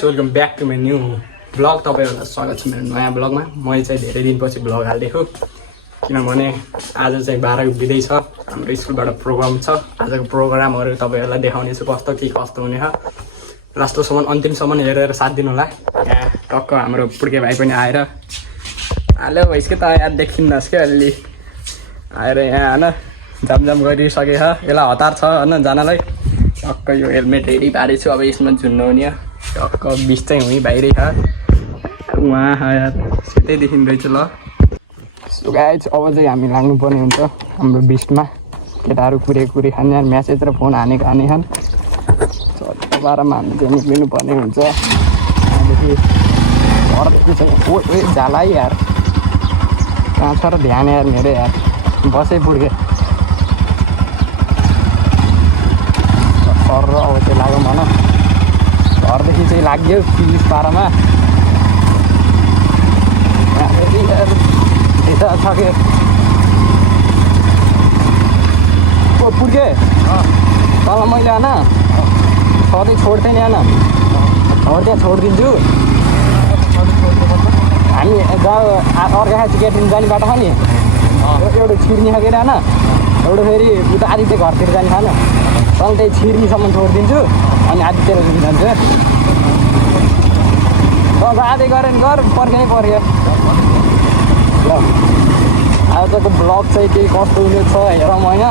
Guys welcome back to my new blog. तपाईँहरूलाई स्वागत छ मेरो नयाँ ब्लगमा। मैले चाहिँ धेरै दिनपछि ब्लग हालिदिएको किनभने आज चाहिँ 12 बिदै छ, हाम्रो स्कुलबाट प्रोग्राम छ। आजको प्रोग्रामहरू तपाईँहरूलाई देखाउनेछु कस्तो के कस्तो हुने हो। लास्टसम्म अन्तिमसम्म हेरेर साथ दिनु होला। यहाँ टक्क हाम्रो पुड्के भाइ पनि आएर हाल्यो भइस के त यार देखिन्नस् क्या अलि आएर यहाँ होइन जामजाम गरिसके छ। यसलाई हतार छ होइन जानलाई। टक्क यो हेलमेट रेडी पारेछु, अब यसमा झुन्नु हुने हो। टक्क बिच चाहिँ हुँ बाहिरै छ उहाँ यार सेतै देखिँदैछ ल। सो गाइस अब चाहिँ हामी लाग्नुपर्ने हुन्छ हाम्रो बिचमा। केटाहरू कुरे खाने म्यासेज र फोन हानेको खाने 12मा हामी चाहिँ निक्लिनु पर्ने हुन्छ। त्यहाँदेखि घरदेखि चाहिँ ओ जाला यार कहाँ छ र ध्यान यार मेरो यार बसै पुड्के सर र अब चाहिँ लाग्यो भन। घरदेखि चाहिँ लाग्यो 12मा छ के पुड्के तल मैले होइन सधैँ छोड्थेँ नि होइन त्यहाँ छोडिदिन्छु। हामी अर्का क्याटिन जाने बाटो छ नि एउटा छिर्नी सकेर होइन एउटा फेरि उता आदित्य घरतिर जाने छैन तल त्यही छिर्नीसम्म छोडिदिन्छु अनि आदित्य जान्छु। जाँदै गऱ्यो नि गर पर्ख्यो ल। आजको ब्लग चाहिँ केही कस्तो हुने छ हेरौँ होइन।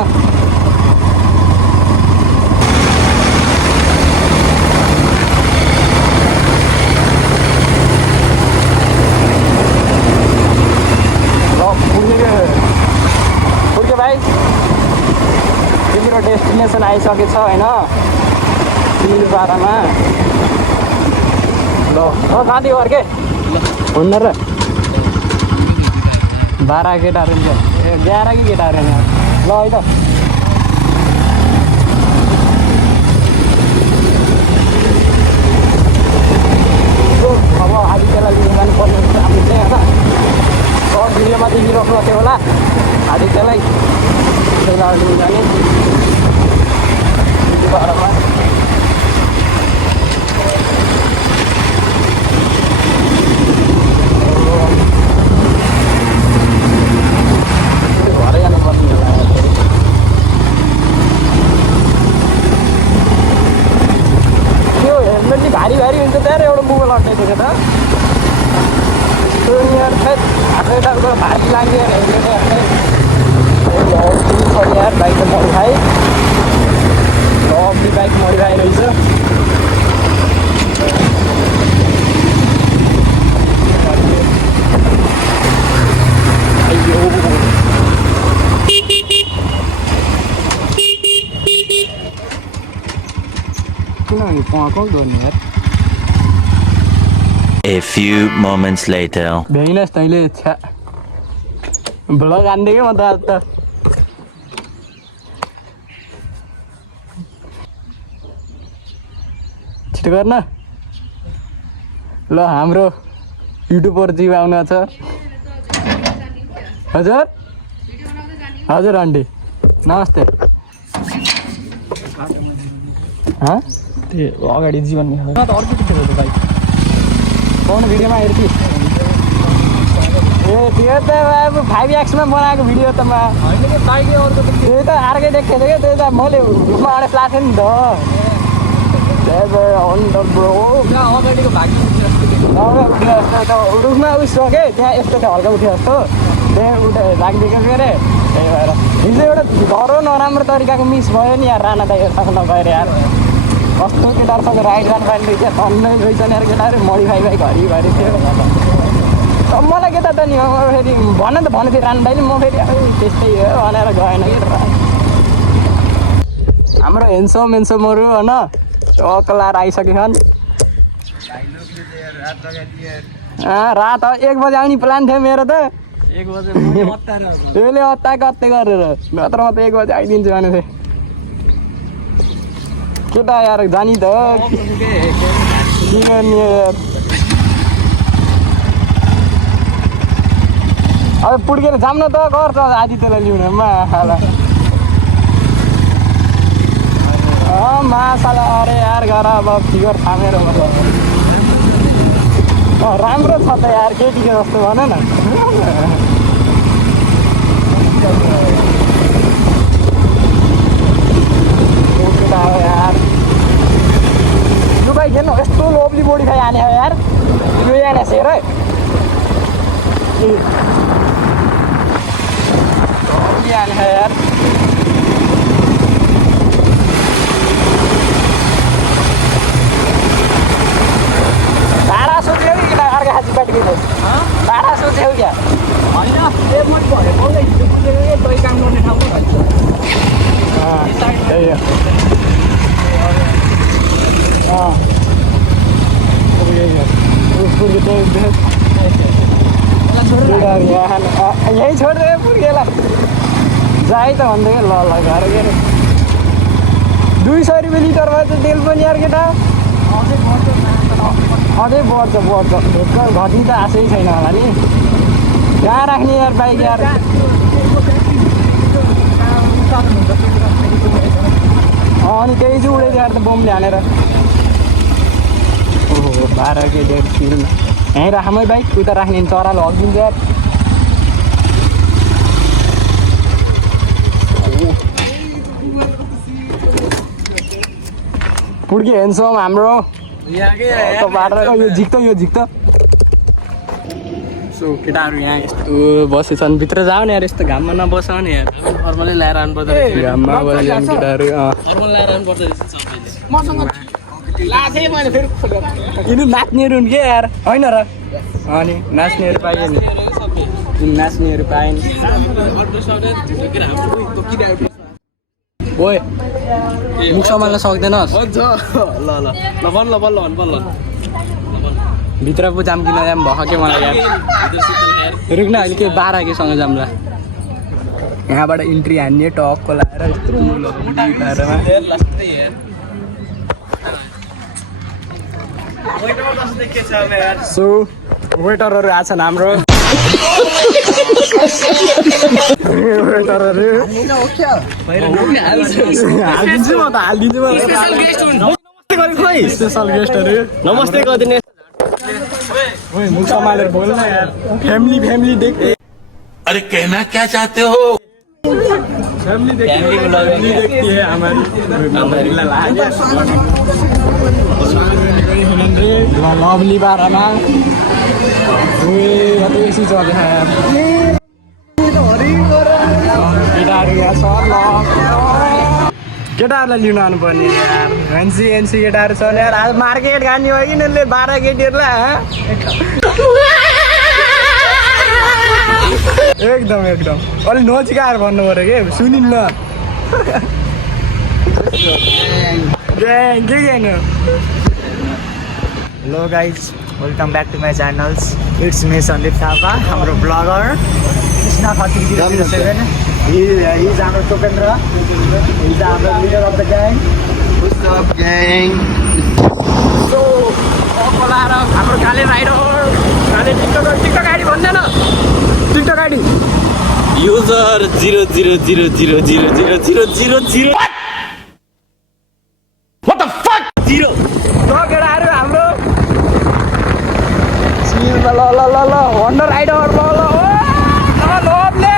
पुड्के भाइ तिम्रो डेस्टिनेसन आइसकेछ होइन 12मा ल। जाँदै गर के हुन्न र 12 केटाहरू नि 11 कि केटाहरू नि ल है त। अब आदित्यलाई लिनु जानुपर्ने हुन्छ हामी चाहिँ होइन। सर्ट भिडियोमा देखिराख्नु थियो होला आदित्यलाई लिनु जाने 12मा। घरै जानुपर्ने होला त्यो हेलमेट नि भारी हुन्छ त्यहाँ एउटा मोबाइल अट्टाइदिएको त हातैबाट भारी लाग्यो हेलमेट यार बाइक त मोडिफाई लभली बाइक मोडिफाई रहेछ। किनभने पकाउ गर्ने यार। A few moments later. भ्याइनस् तैँले छ्या ब्लग हान्दै क्या म त आज त। छिटो गर्न ल हाम्रो युट्युबर जीव आउनु छ। हजुर हजुर आन्टी नमस्ते। त्यो अगाडि जीवन अर्को भाइ कौन भिडियोमा हेर्छु ए त्यो त अब 5X मा बनाएको भिडियो त त्यो त अर्कै देखेको थियो क्या। त्यो त मैले रुखमा अडेस लाग्थेँ नि त अगाडिको भाग रुखमा उस हो कि त्यहाँ यस्तो थियो हल्का उठ्यो जस्तो त्यहाँ उठ्यो राखिदिएको के अरे। त्यही भएर हिजो एउटा डह्रो नराम्रो तरिकाको मिस भयो नि यार। राणा दाइहरूसँग नगएर यार कस्तो केटाहरूसँग राइड जानु पाइने रहेछ तन्नै रहेछ नि यार केटाहरू मोडिफाई भाइ घरिघरि थियो। मलाई के त नि फेरि भन त भनेको थिएँ राणा दाइले म फेरि त्यस्तै हो भनेर गएन कि। हाम्रो हेन्समहरू होइन अकलाएर आइसकेछन्। रात 1 बजे आउने प्लान थियो मेरो त 1 बजे त्यसले हत्ता गरेर नत्र म त 1 बजे आइदिन्छु भने थिएँ केटा यार जानी त के गर्ने यार। अब पुड्केर जाम्न त गर्छ आदित्यलाई ल्याउन माला मासाला। अरे यार गर अब फिगर थामेर राम्रो छ त यार केटीको जस्तो भन न यार लु भाइ खेल्नु यस्तो लोभली बोडी खाइ हाने हो यार यो यहाँ हेर है यार भाडा सोच्यौ कि अर्का खाँची बाटो भाडा सोच्यौ क्या होइन मन भयो बोल्दै हिजो बुझेको दही काम गर्ने ठाउँ यहीँ छोडिदियो पुर्केला जाइ त भन्दै ल घर के अरे 200 रुपियाँ लिटरमा चाहिँ तेल पनि यार केटा अझै बढ्छ घटिन त आशै छैन होला नि कहाँ राख्ने यार बाइक यार अनि त्यही चाहिँ उडेको यार त बमले हानेर ओहो 12 के डेट फिल्म यहीँ राखमै बाइक उता राख्ने चराले हगिदिन्छ यार पुड्की हेर्छौँ हाम्रो बाटो यो झिक्त सो केटाहरू यहाँ यस्तो बसेछन् भित्र जाऊ नि यार यस्तो घाममा नबस नि यार फर्मलै ल्याएर आउनुपर्छ घाममा बसेछन् केटाहरू फर्मल ल्याएर आउनुपर्छ यिनीहरू नाच्नेहरू हुन् के यार होइन र अनि नाच्नेहरू पाइयो नि नाच्नेहरू पाएन ओए मुख सम्हाल्न सक्दैनस् ल भित्र पो जाम किन जाम भयो के मलाई यार रुक्न अहिले के 12 केसँग जाम्ला यहाँबाट इन्ट्री हान्ने टक्को लाएर सो वेटरहरू आछन् हाम्रो वेटरहरू हालिदिन्छु म त हालिदिन्छु स्पेसल गेस्टहरू नमस्ते गरिदिने मुख सम्हालेर बोल्न यार फ्यामिली देख अरे कहना क्या चाहते हो फैमिली देखती है हमारी लवली बारामा एसी चल्छ यार केटाहरू यहाँ सर ल केटाहरूलाई लिनु आउनुपर्ने यार एनसी केटाहरू छ यार आज मार्केट खाने हो कि यिनीहरूले 12 केटीहरूलाई एकदम अलि नजिकाएर भन्नु पऱ्यो कि सुनिन् न hello guys welcome back to my channels it's me Sandeep Thapa हाम्रो ब्लगर कृष्ण खत्री 007 हिज हाम्रो टोकेन्द्र हिज हाम्रो leader of the gang so खोलाएर हाम्रो काले राइडर काले टिकटक गाडी भन्दैन टिकटक गाडी युजर 000000000 What the fuck 0 केटाहरू हाम्रो ल हन्डर राइडर लले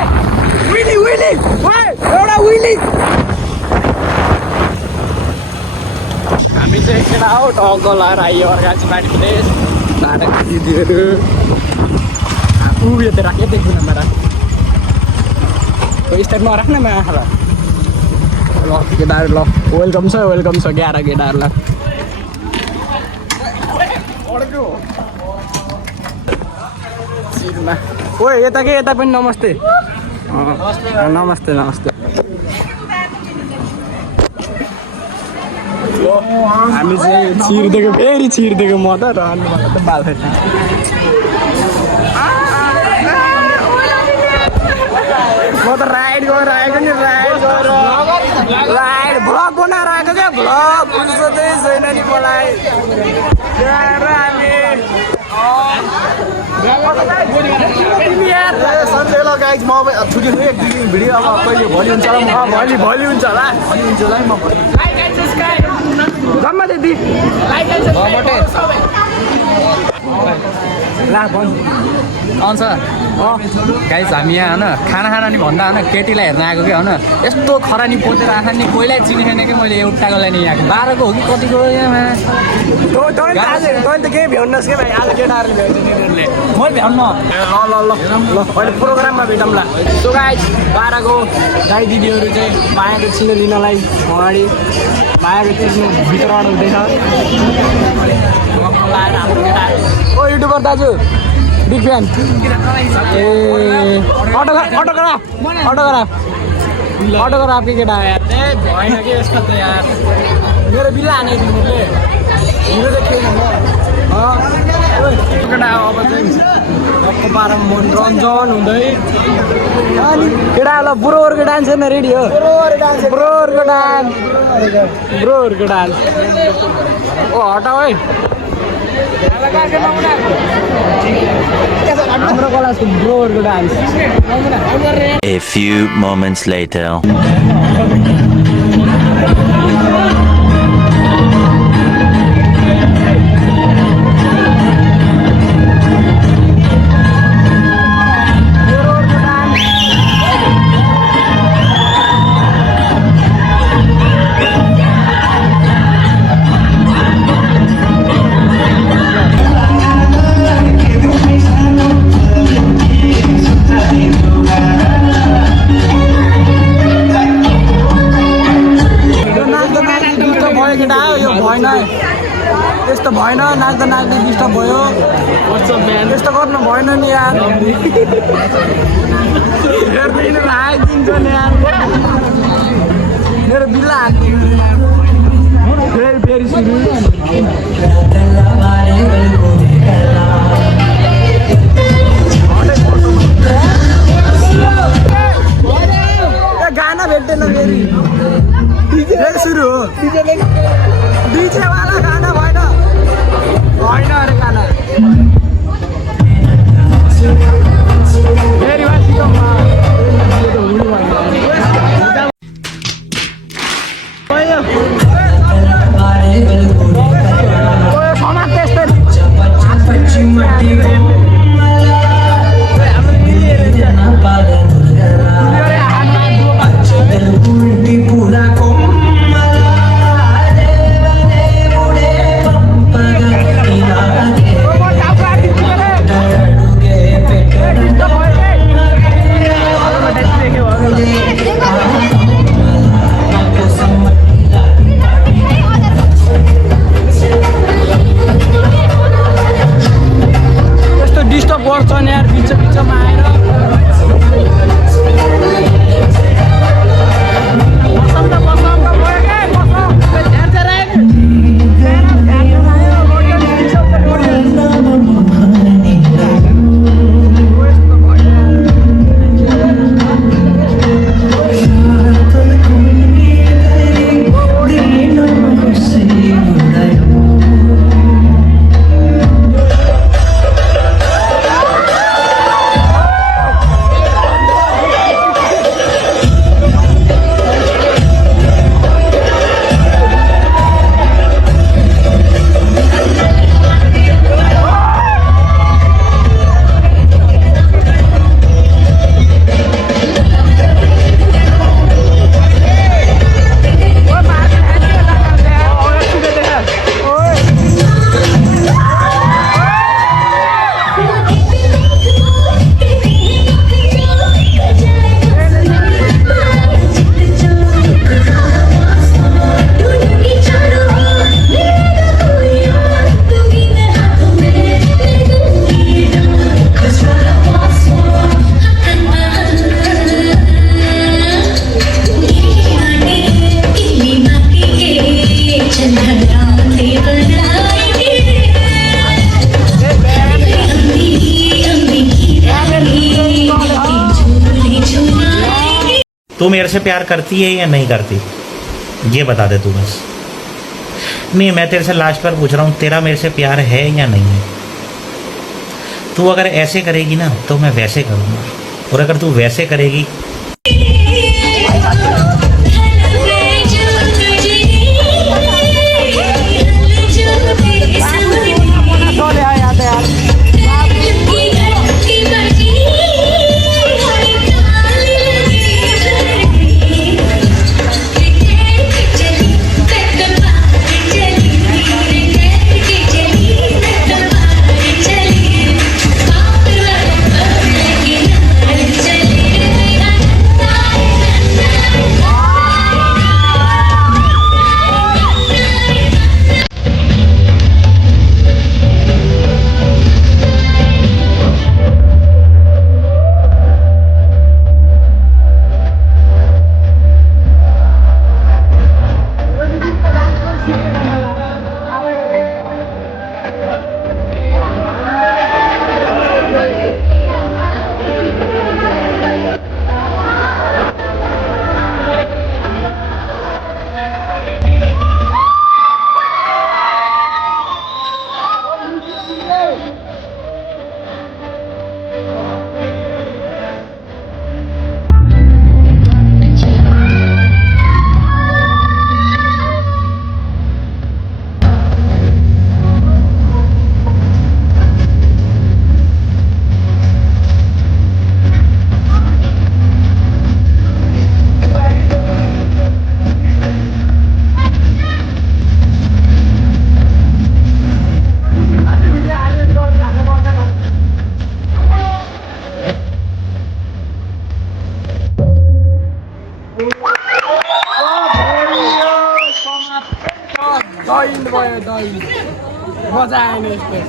विली एउटा विली हामी चाहिँ एकछिन आऊ टक्क लगाएर आइयो अर्काची बाटी प्लेस नाटक दिदीहरू यो त राख्यो देख्नु न मेरा स्टार्ट नराख्न म आँखालाई ल केटाहरू ल वेलकम छ 11 केटाहरूलाई ओ यता के यता पनि नमस्ते नमस्ते हामी चाहिँ छिर्दिएको फेरि छिर्दिएको म त रहनु मलाई त बाल म त राइड गरेर आएको नि राइड भ्लग बनाएर आएको क्या भ्लग बुझ्दै छैन नि मलाई सन्चै ल गाइज म छुट्टी भिडियो अब कहिले भोलि हुन्छ भोलि हुन्छ होला म जम्मा त्यति आउँछ गाइस हामी यहाँ होइन खाना नि भन्दा होइन केटीलाई हेर्न आएको क्या होइन यस्तो खरानी पोतेर आँखा नि पहिल्यै चिनेन कि मैले एउटाकोलाई नि यहाँको 12को हो कि कतिको यहाँ तैँले त केही भ्याउनुहोस् क्या भाइ आज केटाहरूले भ्याउँछ तिनीहरूले मैले भ्याउनु ल अहिले प्रोग्राममा भेटौँला सो गाइस 12को दाइ दिदीहरू चाहिँ मायाको चिनो लिनलाई अगाडि मायाको चिनो भित्रबाट हुँदैछ ओ युट्युबर दाजु बिग फ्यान ए अटोग्राफ के केटा यार भएन कि यसको त यार मेरो बिल्ला हाने तिमीहरूले हिँड्नु त केही केटा अब चाहिँ टक्क पार मनोरञ्जन हुँदै अनि केटाहरूलाई ब्रोहरूको डान्स हेर्न रेडी हो ब्रोहरूको डान्स ओ हटाऊ है हाम्रो क्लासको ब्रोहरूको dance A few moments later. त्यस्तो भएन नाच्दा नाच्दै डिस्टर्ब भयो त्यस्तो गर्नु भएन नि यार आइदिन्छ नि यार मेरो बिल्ला फेरि सुरु गाना भेट्दैन फेरि सुरु हो डिजेवाला गाना भएन अरे गाना फेरि समाज त्यस्तै डिस्टर्ब गर्छ नि यार बिचमा आएर तू मेरे से प्यार करती है या नहीं करती, ये बता दे तू बस। नहीं, मैं तेरे से लास्ट बार पूछ रहा हूँ, तेरा मेरे से प्यार है या नहीं है? तू अगर ऐसे करेगी ना तो मैं वैसे करूँगा, और अगर तू वैसे करेगी मजा आएन यस्तो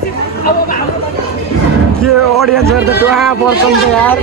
के अडियन्सहरू त टुवा पर्छन् त यार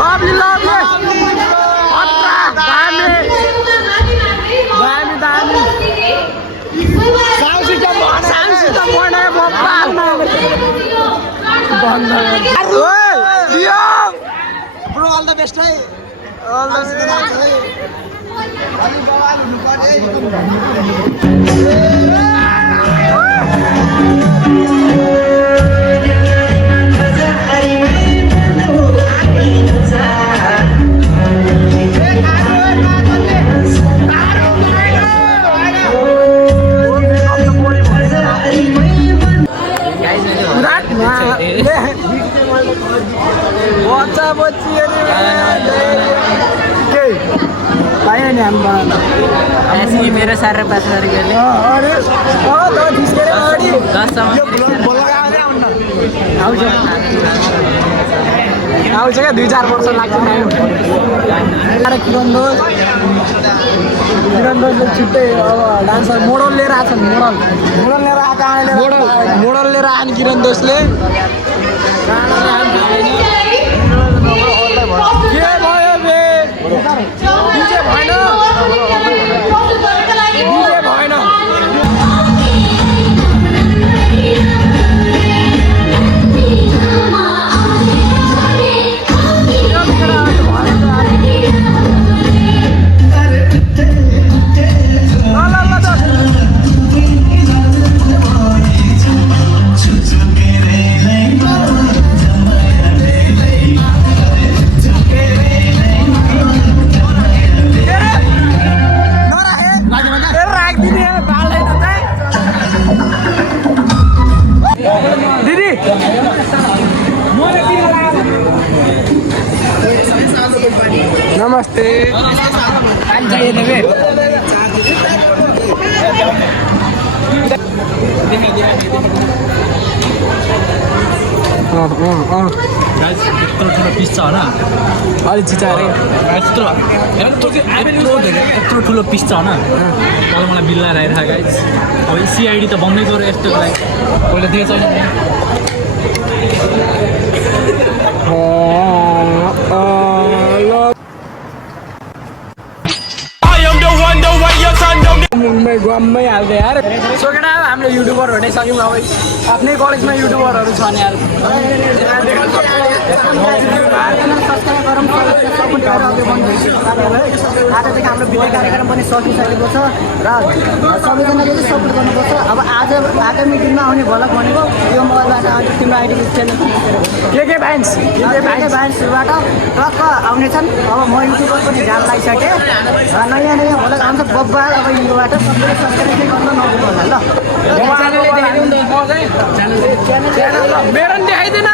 lovely bro all the best है अल द बेस्ट है अलि बवाल हुनु ऐसे ही मेरे सारे पैसे लग गए आउँछ क्या 2-4 वर्ष लाग्छ किरणदोषले छुट्टै अब डान्सर मोडल लिएर आएको छन् मोडल लिएर आयो किरणदोषले के भयो बे डीजे भएन नमस्ते यत्रो ठुलो पिस छ होइन अलि चिचारे यत्रो ठुलो पिस छ होइन तल मलाई बिल्लाएर आइरहेको गाइस अब सिआइडी त बन्दै गऱ्यो यस्तोको लागि पहिला दिएको छैन गम्मै हाल्दै यार सो केटा हामीले युट्युबर भेटाइसक्यौँ अब आफ्नै कलेजमा युट्युबरहरू छन् यार आजदेखि हाम्रो भिडियो कार्यक्रम पनि सकिसकेको छ र सबैजनाले चाहिँ सपोर्ट गर्नुपर्छ अब आज आगामी दिनमा आउने भलक भनेको यो मोबाइलबाट तिम्रो आइडी च्यानल के भाइन्सबाट टक्क आउनेछन् अब म युट्युबर पनि जान लागिसकेँ नयाँ भलक आउँछ बब्बाल अब योबाट सबैले सब्सक्राइब चाहिँ गर्न नभुल्नु होला ल मेरो देखाइदिएन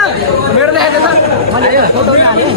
मैले फोटो हालेँ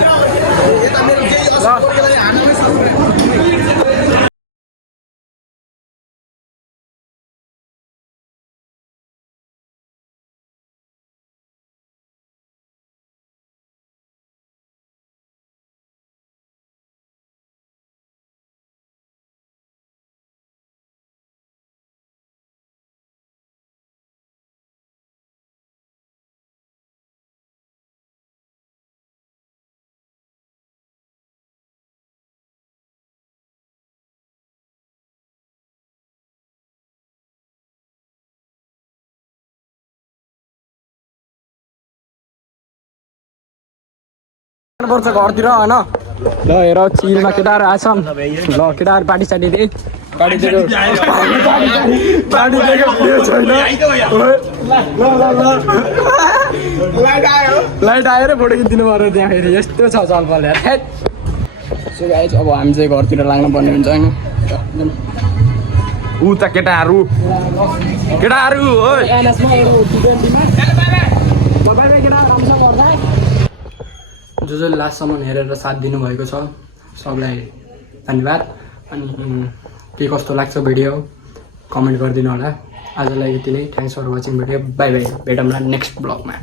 पर्छ घरतिर होइन ल हेर चिलमा केटाहरू आछन् ल केटाहरू पार्टी साटी दिए पार्टी दिएको छैन लाइट आयो र फोटो खिचिदिनु पर्यो त्यहाँ फेरि यस्तो छ चलपल यार सो गाइस अब हामी चाहिँ घरतिर लाग्नु पर्ने हुन्छ होइन ऊ त केटाहरू जसले लास्टसम्म हेरेर साथ दिनुभएको छ सबलाई धन्यवाद अनि के कस्तो लाग्छ भिडियो कमेन्ट गरिदिनु होला आजलाई यति नै thanks for watching video bye bye भेटौँला नेक्स्ट ब्लगमा